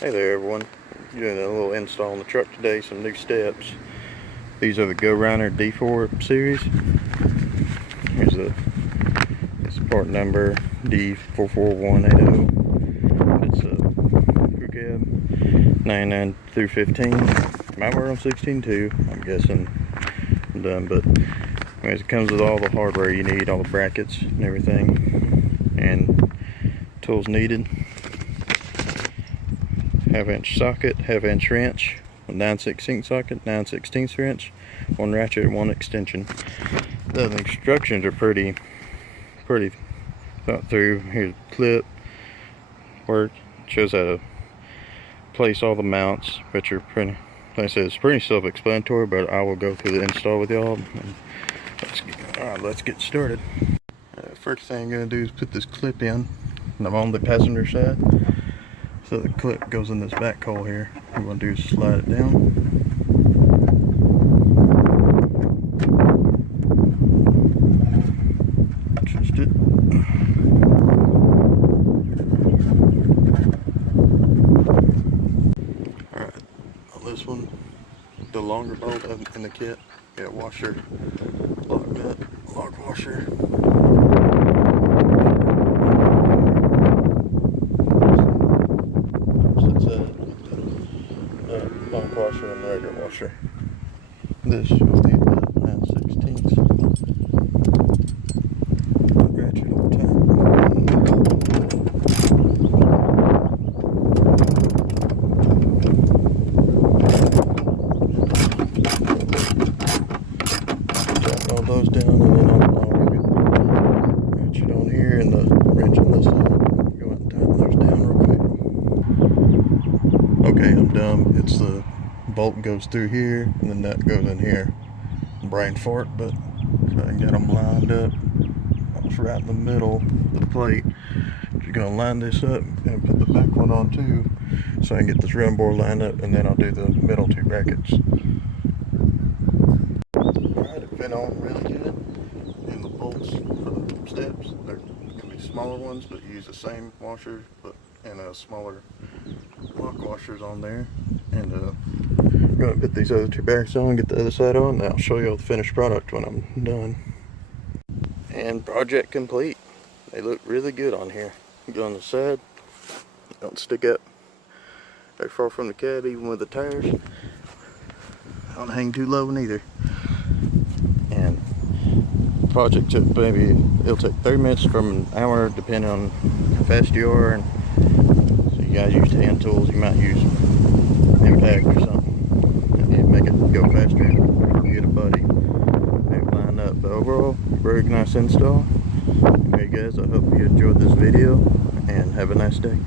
Hey there everyone, doing a little install on the truck today, some new steps. These are the Go Rhino D4 series. Here's this part number D44180. It's a crew cab 99 through 15. Might work on 16 too, I'm guessing. I'm done, but anyways, it comes with all the hardware you need, all the brackets and everything, and tools needed. 1/2-inch socket, 1/2-inch wrench, a 9/16 socket, 9/16 wrench, 1 ratchet, 1 extension. The instructions are pretty thought through. Here's a clip, work, shows how to place all the mounts, which are pretty, like I said, it's pretty self-explanatory, but I will go through the install with y'all. Let's get started. First thing I'm going to do is put this clip in, and I'm on the passenger side. So the clip goes in this back hole here. What I'm going to do is slide it down. Twist it. Alright, on this one, the longer bolt in the kit, got washer, lock nut, lock washer. Lock washer and regular washer. This you'll need the 9/16. Ratchet on top. Drop all those down, and then I'll get the ratchet on here and the wrench on this side. Go ahead and tighten those down real quick. Okay, I'm done. It's the bolt goes through here and the nut goes in here. Brain fart, but so I can get them lined up. It's right in the middle of the plate. Just gonna line this up and put the back one on too, so I can get this run board lined up, and then I'll do the middle 2 brackets. Alright, it fit on really good. And the bolts for the steps, they're gonna be smaller ones, but use the same washer, but and smaller lock washers on there. And I'm going to put these other 2 backs on, get the other side on, and I'll show you all the finished product when I'm done. And project complete. They look really good on here. Go on the side, don't stick up very far from the cab, even with the tires. Don't hang too low neither. And project took maybe, it'll take 30 minutes from an hour, depending on how fast you are. And so you guys use hand tools, you might use impact or something. You make it go faster and get a buddy. Maybe line up. But overall, very nice install. Okay guys, I hope you enjoyed this video and have a nice day.